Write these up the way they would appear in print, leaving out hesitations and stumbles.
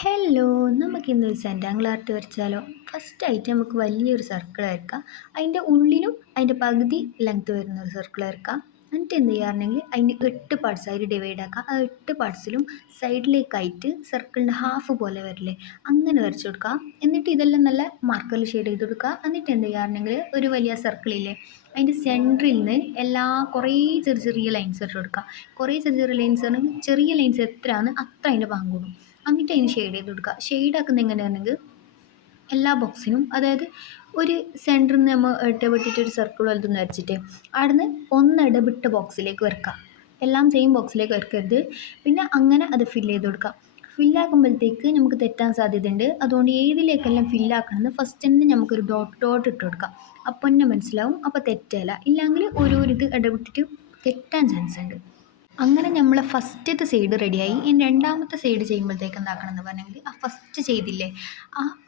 Hello, നമുക്കിന്നൊരു സെൻറ്റാങ്കിൾ art വരച്ചാലോ? ഫസ്റ്റായിട്ട് നമുക്ക് വലിയൊരു സർക്കിൾ വരക്കാം. അതിൻ്റെ ഉള്ളിലും അതിൻ്റെ പകുതി ലെങ്ത് വരുന്ന ഒരു സർക്കിൾ വരക്കാം. എന്നിട്ട് എന്ത് ചെയ്യാറുണ്ടെങ്കിൽ അതിൻ്റെ 8 പാർട്സായിട്ട് ഡിവൈഡ് ആക്കാം. ആ 8 പാർട്സിലും സൈഡിലേക്കായിട്ട് സർക്കിളിൻ്റെ ഹാഫ് പോലെ വരില്ലേ, അങ്ങനെ വരച്ചു കൊടുക്കുക. എന്നിട്ട് ഇതെല്ലാം നല്ല മാർക്കറിൽ ഷെയ്ഡ് ചെയ്ത് കൊടുക്കുക. എന്നിട്ട് എന്ത് ചെയ്യാറുണ്ടെങ്കിൽ ഒരു വലിയ സർക്കിളില്ലേ, അതിൻ്റെ സെൻറ്ററിൽ നിന്ന് കുറേ ചെറിയ ചെറിയ ലൈൻസ് ഇട്ട് കൊടുക്കുക. കുറേ ചെറിയ ചെറിയ ലൈൻസ് ആണെങ്കിൽ ചെറിയ ലൈൻസ് എത്രയാണ് അത്ര അതിൻ്റെ പങ്ക് കൂടും. എന്നിട്ട് അതിന് ഷെയ്ഡ് ചെയ്ത് കൊടുക്കുക. ഷെയ്ഡാക്കുന്നത് എങ്ങനെയാണെങ്കിൽ എല്ലാ ബോക്സിനും, അതായത് ഒരു സെൻറ്ററിൽ നിന്ന് നമ്മൾ ഇടപെട്ടിട്ട് ഒരു സർക്കിൾ വലുതൊന്ന് വരച്ചിട്ട് അവിടുന്ന് ഒന്ന് ഇടവിട്ട ബോക്സിലേക്ക് വരക്കുക. എല്ലാം സെയിം ബോക്സിലേക്ക് വരക്കരുത്. പിന്നെ അങ്ങനെ അത് ഫില്ല് ചെയ്ത് കൊടുക്കുക. ഫില്ലാക്കുമ്പോഴത്തേക്ക് നമുക്ക് തെറ്റാൻ സാധ്യതയുണ്ട്. അതുകൊണ്ട് ഏതിലേക്കെല്ലാം ഫില്ലാക്കണമെന്ന് ഫസ്റ്റ് തന്നെ നമുക്കൊരു ഡോട്ട് ഡോട്ട് ഇട്ട് കൊടുക്കാം. അപ്പം തന്നെ മനസ്സിലാവും. അപ്പോൾ തെറ്റല്ല. ഇല്ലെങ്കിൽ ഓരോരു ഇത് ഇടവിട്ടിട്ട് തെറ്റാൻ ചാൻസ് ഉണ്ട്. അങ്ങനെ നമ്മളെ ഫസ്റ്റത്തെ സൈഡ് റെഡിയായി. ഇനി രണ്ടാമത്തെ സൈഡ് ചെയ്യുമ്പോഴത്തേക്ക് എന്താക്കണം എന്ന് പറഞ്ഞെങ്കിൽ ആ ഫസ്റ്റ് ചെയ്തില്ലേ,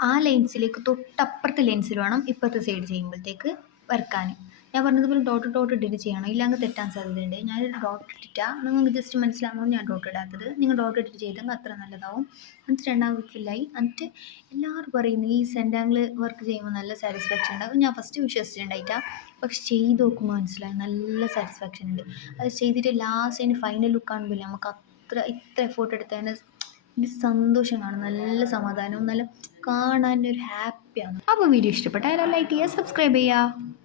ആ ലൈൻസിലേക്ക് തൊട്ടപ്പുറത്തെ ലെൻസിൽ വേണം ഇപ്പോഴത്തെ സൈഡ് ചെയ്യുമ്പോഴത്തേക്ക് വരക്കാൻ. ഞാൻ പറഞ്ഞതുപോലെ ഡോട്ട് ഡോട്ട് ഇട്ടിട്ട് ചെയ്യണം, ഇല്ലെങ്കിൽ തെറ്റാൻ സാധ്യതയുണ്ട്. ഞാനൊരു ഡോട്ട് ഇട്ടിട്ടാണ് നിങ്ങൾക്ക് ജസ്റ്റ് മനസ്സിലാകുമ്പോൾ ഞാൻ ഡോട്ട് ഇടാത്തത്. നിങ്ങൾ ഡോട്ട് ഇട്ടിട്ട് ചെയ്തെങ്കിൽ അത്ര നല്ലതാവും. എന്നിട്ട് രണ്ടാമത് ഫില്ലായി. എന്നിട്ട് എല്ലാവരും പറയുന്നു ഈ സെൻറ്റാങ്കിൾ വർക്ക് ചെയ്യുമ്പോൾ നല്ല സാറ്റിസ്ഫാക്ഷൻ ഉണ്ടാകും. ഞാൻ ഫസ്റ്റ് വിശ്വസിച്ചിട്ടുണ്ടായിട്ടാണ്, പക്ഷെ ചെയ്ത് നോക്കുമ്പോൾ മനസ്സിലായി നല്ല സാറ്റിസ്ഫാക്ഷൻ ഉണ്ട്. അത് ചെയ്തിട്ട് ലാസ്റ്റ് അതിന് ഫൈനൽ ലുക്ക് കാണുമ്പോൾ നമുക്ക് ഇത്ര എഫേർട്ട് എടുത്തതിന് ഒരു സന്തോഷം കാണും, നല്ല സമാധാനവും നല്ല കാണാൻ ഒരു ഹാപ്പിയാണ്. അപ്പോൾ വീഡിയോ ഇഷ്ടപ്പെട്ടാൽ ലൈക്ക് ചെയ്യുക, സബ്സ്ക്രൈബ് ചെയ്യുക.